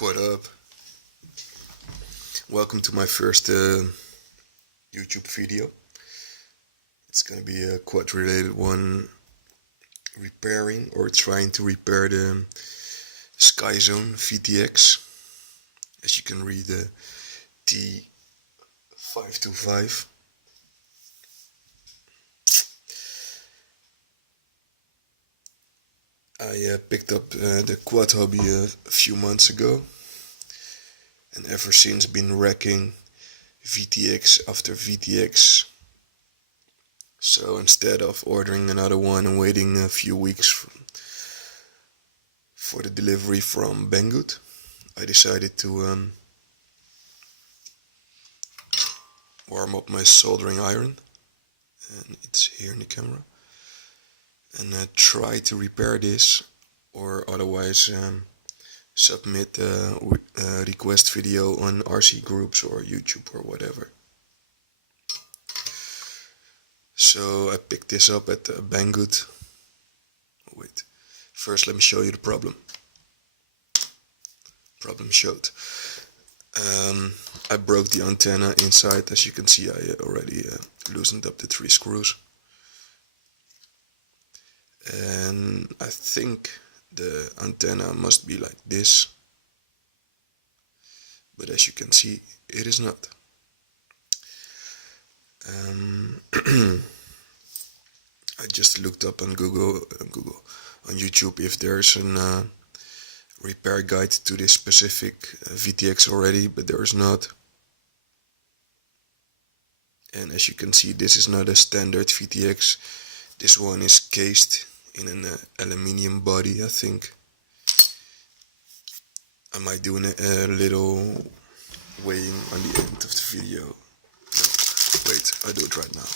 What up? Welcome to my first YouTube video. It's gonna be a quad related one, repairing or trying to repair the Skyzone VTX. As you can read, the T525. I picked up the quad hobby a few months ago, and ever since been wrecking VTX after VTX. So instead of ordering another one and waiting a few weeks for the delivery from Banggood, I decided to warm up my soldering iron, and it's here in the camera, and try to repair this, or otherwise submit a request video on RC groups or YouTube or whatever. So I picked this up at Banggood. Wait, first let me show you the problem. Problem showed. I broke the antenna inside. As you can see, I already loosened up the 3 screws. And I think the antenna must be like this. But as you can see, it is not. I just looked up on on YouTube if there's a repair guide to this specific VTX already, but there is not. And as you can see, this is not a standard VTX. This one is cased in an aluminium body, I think. I might do a little weighing on the end of the video. No, wait, I'll do it right now.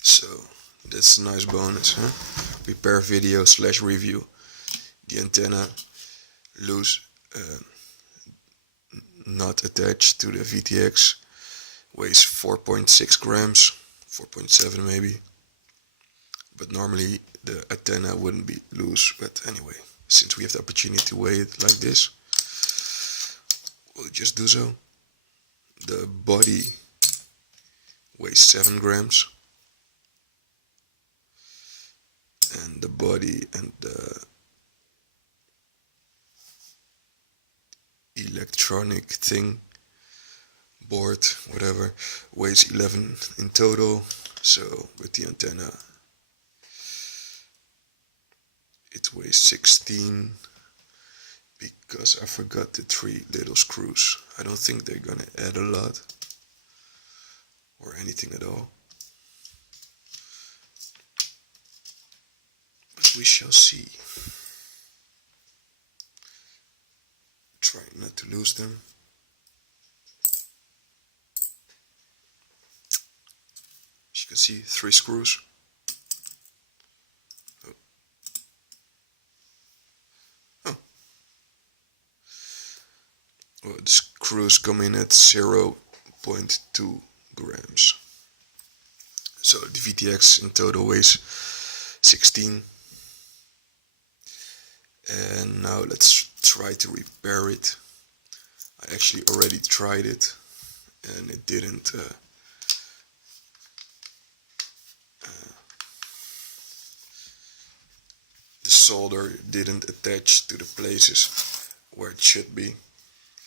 So, that's a nice bonus, huh? Repair video / review. The antenna loose, not attached to the VTX, weighs 4.6 grams, 4.7 maybe. But normally the antenna wouldn't be loose, but anyway, since we have the opportunity to weigh it like this, we'll just do so. The body weighs 7 grams, and the body and the electronic thing, board, whatever, weighs 11 in total. So with the antenna, it weighs 16, because I forgot the 3 little screws. I don't think they're gonna add a lot or anything at all, but we shall see. Try not to lose them. As you can see, 3 screws. Oh. Oh. Well, the screws come in at 0.2 grams. So the VTX in total weighs 16. And now let's try to repair it. I actually already tried it, and it didn't the solder didn't attach to the places where it should be,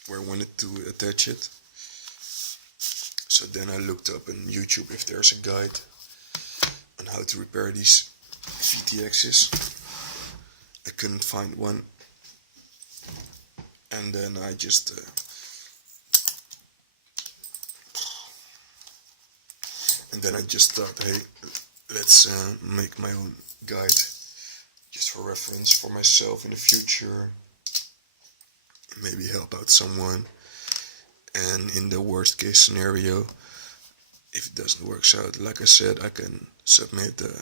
where I wanted to attach it. So then I looked up on YouTube if there's a guide on how to repair these VTXs. I couldn't find one, and then I just thought, hey, let's make my own guide, just for reference for myself in the future, maybe help out someone. And in the worst case scenario, if it doesn't work out, like I said, I can submit a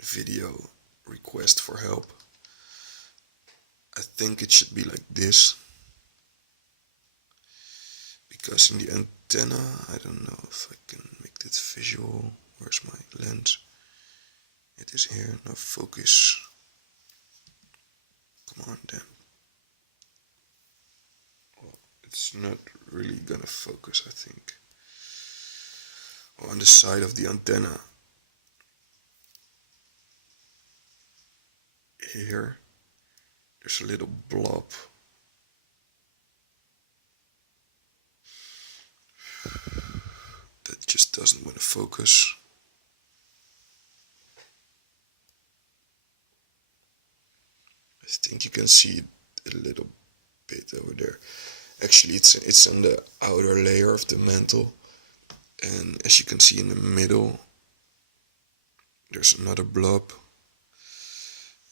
video request for help. I think it should be like this. because in the antenna, I don't know if I can make this visual. Where's my lens? It is here. Now focus. Come on, damn. Well, it's not really gonna focus, I think. On the side of the antenna. Here, there's a little blob. That just doesn't want to focus. I think you can see it a little bit over there. Actually, it's on the outer layer of the mantle, and as you can see in the middle, there's another blob,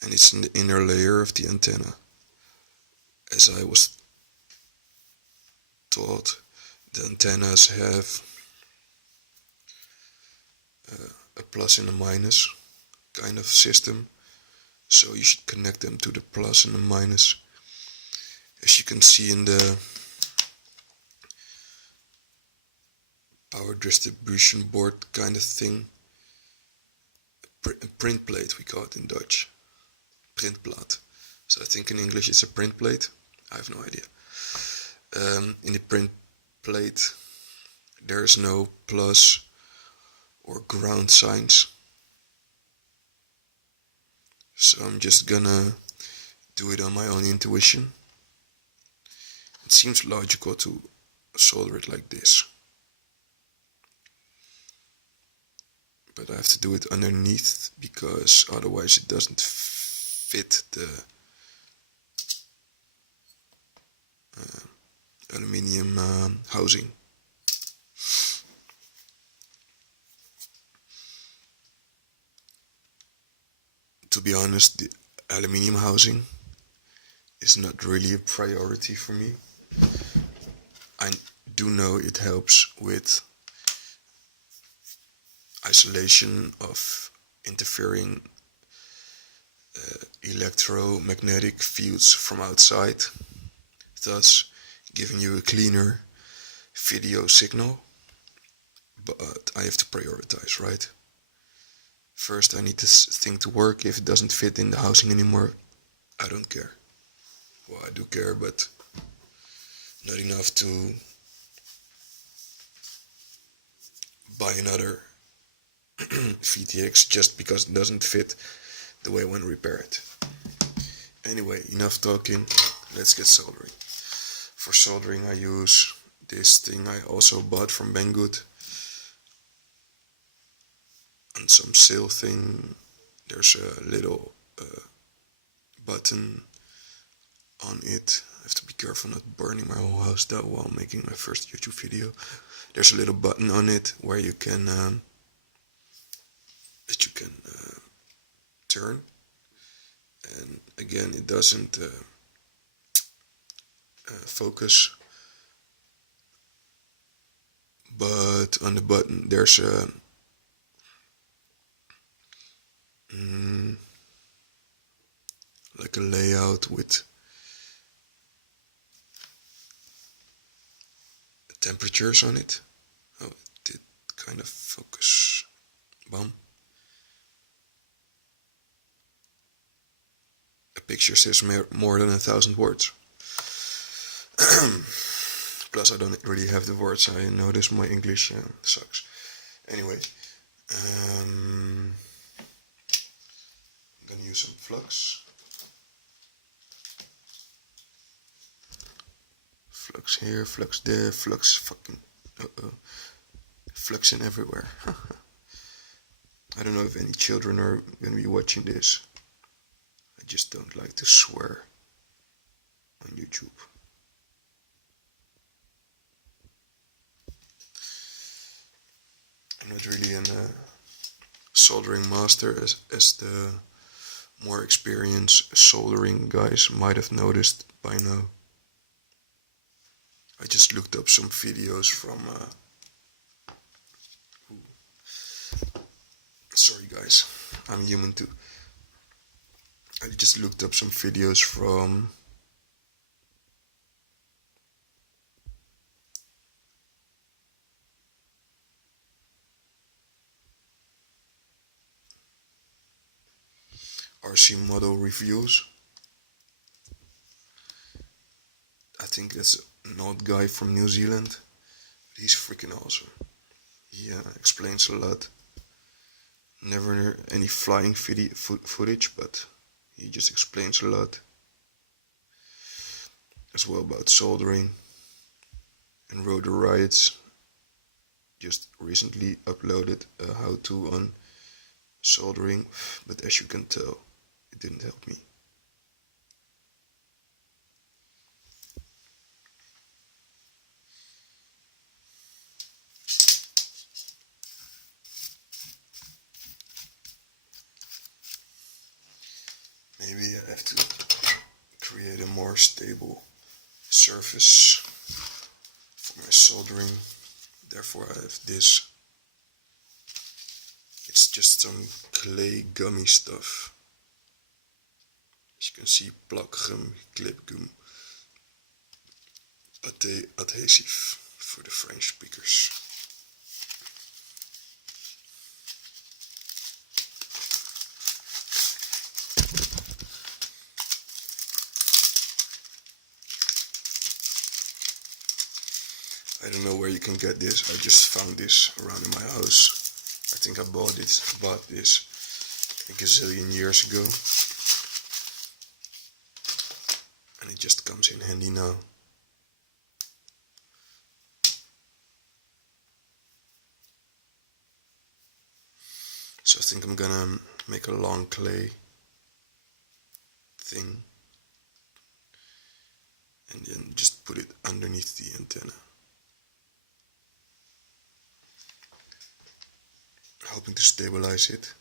and it's in the inner layer of the antenna. As I was taught, the antennas have a plus and a minus kind of system, so you should connect them to the plus and the minus. As you can see in the power distribution board kind of thing, a print plate we call it in Dutch, printplaat. So I think in English it's a print plate, I have no idea. In the print plate there's no plus or ground signs, so I'm just gonna do it on my own intuition. It seems logical to solder it like this, but I have to do it underneath because otherwise it doesn't fit the aluminium housing. To be honest, the aluminium housing is not really a priority for me. I do know it helps with isolation of interfering electromagnetic fields from outside, thus giving you a cleaner video signal, but I have to prioritize, right? First I need this thing to work. If it doesn't fit in the housing anymore, I don't care. Well, I do care, but not enough to buy another VTX just because it doesn't fit the way I want to repair it. Anyway, enough talking, let's get soldering. For soldering I use this thing I also bought from Banggood. On some sale thing there's a little button on it. I have to be careful not burning my whole house down while making my first YouTube video. There's a little button on it where you can turn, and again it doesn't focus, but on the button there's a like a layout with temperatures on it. Oh, it did kind of focus. Bam. A picture says more than 1,000 words. Plus I don't really have the words. I notice my English sucks. Anyway, I'm gonna use some flux. Flux here, flux there, flux fucking fluxing everywhere. I don't know if any children are gonna be watching this. I just don't like to swear on YouTube. I'm not really a soldering master, as the more experienced soldering guys might have noticed by now. I just looked up some videos from sorry guys, I'm human too. I just looked up some videos from RC model reviews. I think that's an old guy from New Zealand. He's freaking awesome. He explains a lot. Never any flying footage, but he just explains a lot. As well about soldering and rotor riots. Just recently uploaded a how-to on soldering, but as you can tell, it didn't help me. Maybe I have to create a more stable surface for my soldering. Therefore I have this. It's just some clay gummy stuff. As you can see, plak gum, clip gum, adhesive for the French speakers. I don't know where you can get this. I just found this around in my house. I think I bought this a gazillion years ago. And it just comes in handy now. So I think I'm gonna make a long clay thing and then just put it underneath the antenna. Hoping to stabilize it.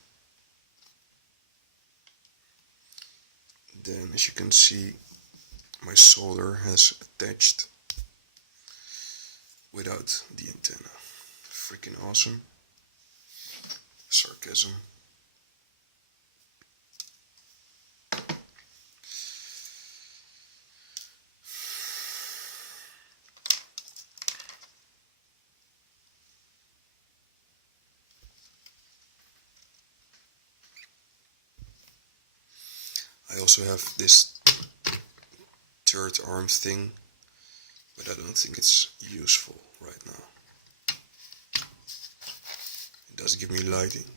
Then, as you can see, my solder has attached without the antenna. Freaking awesome. Sarcasm. I also have this third arm thing, but I don't think it's useful right now. It does give me lighting,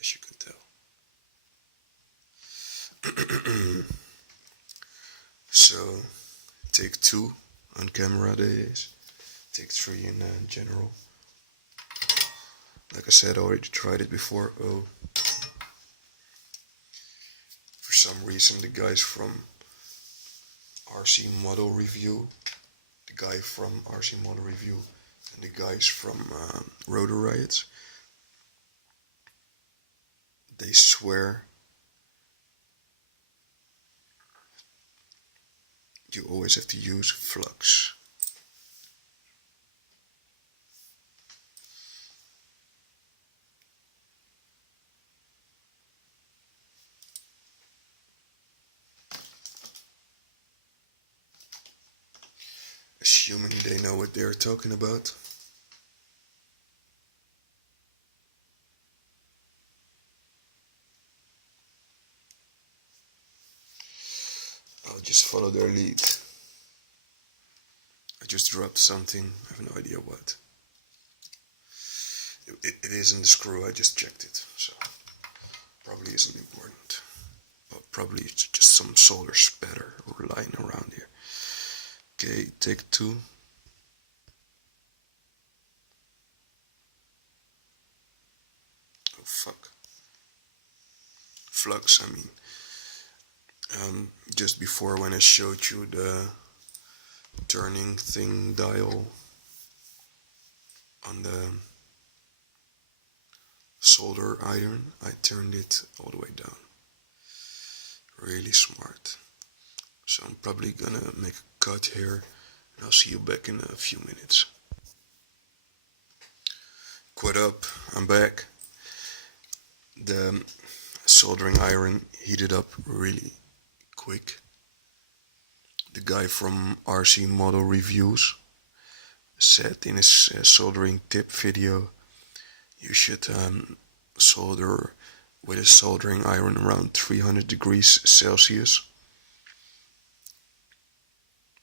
as you can tell. So, take 2 on camera, that is. Take 3 in general. Like I said, I already tried it before. Oh. For some reason, the guys from RC Model Review, and the guys from Rotor Riots, they swear you always have to use flux. Assuming they know what they're talking about. I'll just follow their lead. I just dropped something, I have no idea what. It isn't the screw, I just checked it, so probably isn't important. But probably it's just some solder spatter lying around here. Okay, take 2. Oh fuck. Flux, I mean. Just before, when I showed you the turning thing dial on the solder iron, I turned it all the way down. Really smart. So I'm probably gonna make a cut here, and I'll see you back in a few minutes. What up? I'm back. The soldering iron heated up really quick. The guy from RC Model Reviews said in his soldering tip video, you should solder with a soldering iron around 300 degrees Celsius.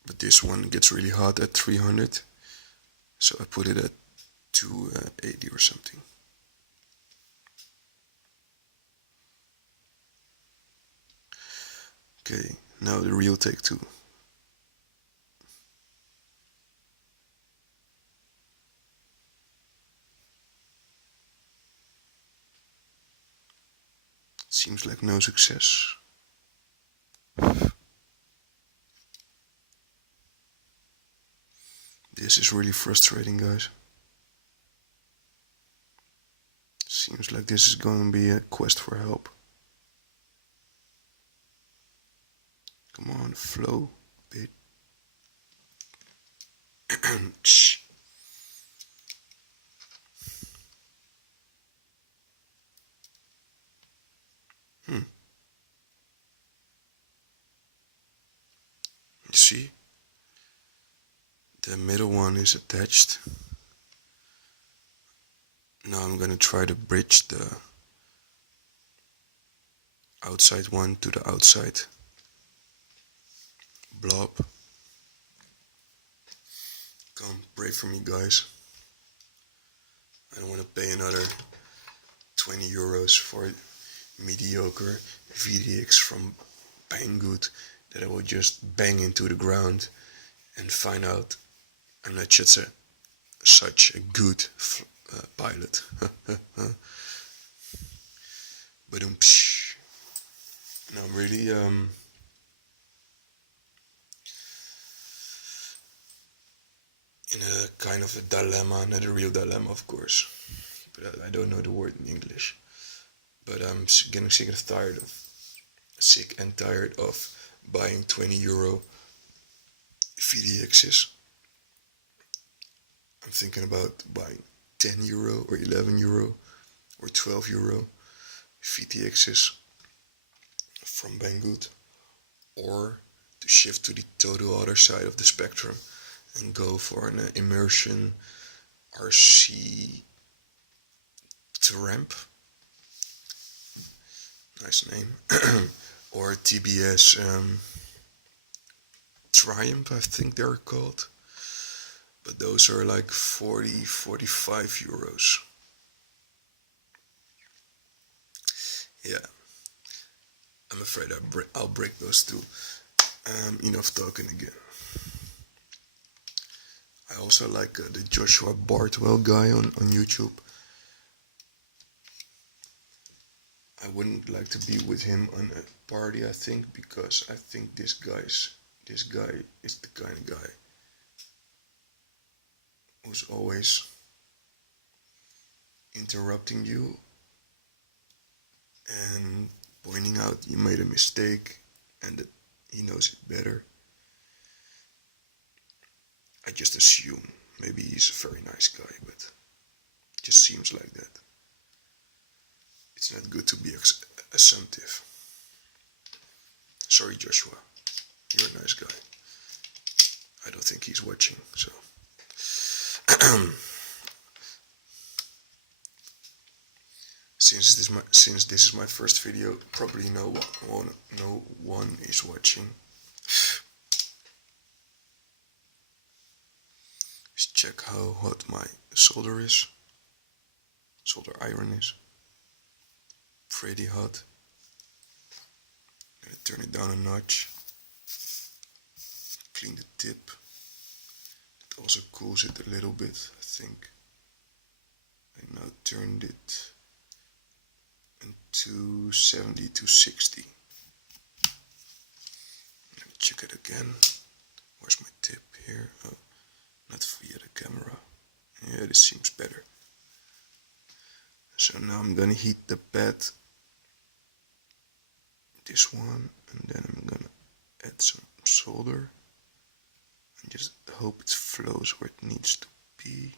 But this one gets really hot at 300, so I put it at 280 or something. Okay, now the real take two. Seems like no success. This is really frustrating, guys. Seems like this is going to be a quest for help. Come on, flow, bitch. You see? The middle one is attached. Now I'm gonna try to bridge the outside one to the outside blob. Come, pray for me, guys. I don't want to pay another 20 euros for mediocre VTX from Banggood that I will just bang into the ground and find out I'm not such a good pilot. But now I'm really in a kind of a dilemma, not a real dilemma, of course, but I don't know the word in English. But I'm getting sick and tired of buying 20 euro VTXs. I'm thinking about buying 10 euro or 11 euro or 12 euro VTXs from Banggood, or to shift to the total other side of the spectrum and go for an immersion RC ramp, nice name, or TBS Triumph, I think they're called, but those are like 45 euros. Yeah, I'm afraid I'll break those two. Enough talking again. I also like the Joshua Bartwell guy on YouTube. I wouldn't like to be with him on a party, I think, because I think this guy is the kind of guy who's always interrupting you and pointing out you made a mistake and that he knows it better. I just assume maybe he's a very nice guy, but it just seems like that. It's not good to be assumptive. Sorry, Joshua, you're a nice guy. I don't think he's watching, so. Since this is my first video, probably no one is watching. Let's check how hot my solder iron is. Pretty hot. Gonna turn it down a notch. Clean the tip. It also cools it a little bit, I think. I now turned it into 70 to 60. Let me check it again. Where's my tip here? Oh, not via the camera. Yeah, this seems better. So now I'm gonna heat the pad, this one, and then I'm gonna add some solder and just hope it flows where it needs to be.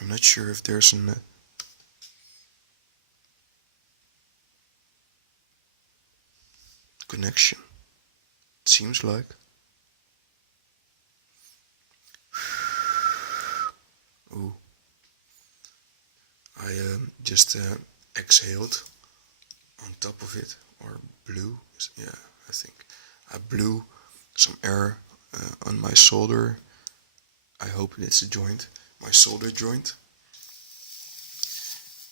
I'm not sure if there's a connection. It seems like. just exhaled on top of it, or blew. Yeah, I think I blew some air on my solder. I hope it's a joint, my solder joint,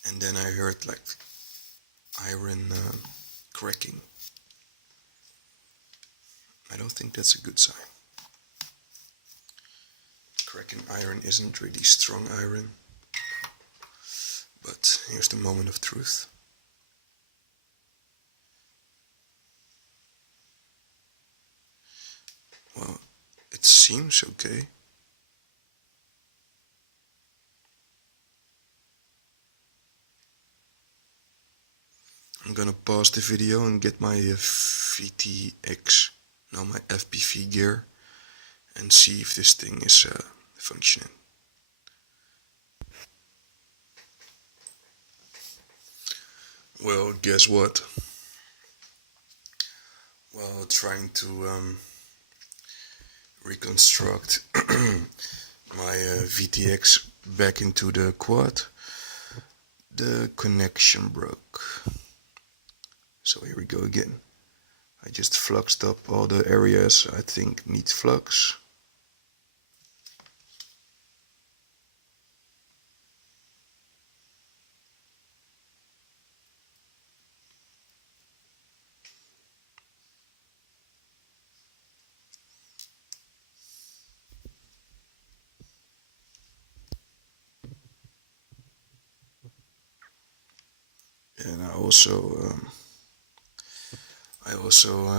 and then I heard like iron cracking. I don't think that's a good sign. Cracking iron isn't really strong iron, but here's the moment of truth. Well, it seems okay. I'm gonna pause the video and get my VTX, no, my FPV gear, and see if this thing is functioning. Well, guess what? While trying to reconstruct my VTX back into the quad, the connection broke. So here we go again. I just fluxed up all the areas I think need flux. And I also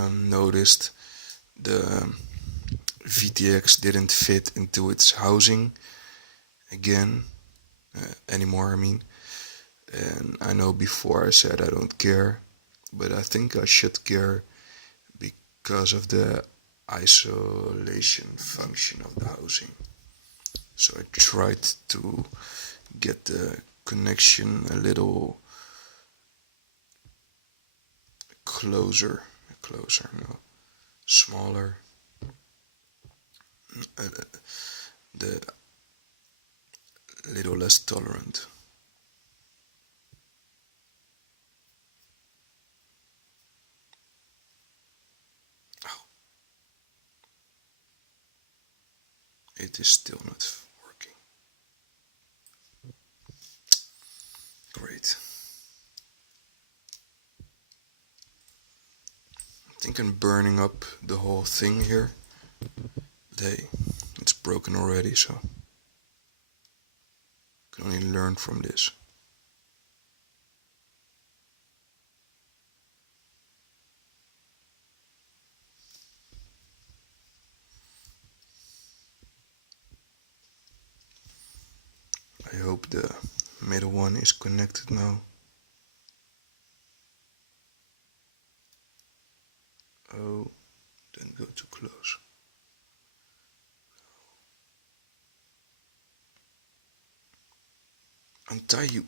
noticed the VTX didn't fit into its housing again anymore. I mean, and I know before I said I don't care, but I think I should care because of the isolation function of the housing. So I tried to get the connection a little closer, no, smaller, the little less tolerant. Oh, it is still not working. Great. I think I'm burning up the whole thing here. But hey, it's broken already, so I can only learn from this. I hope the middle one is connected now. Oh, don't go too close. Untie you.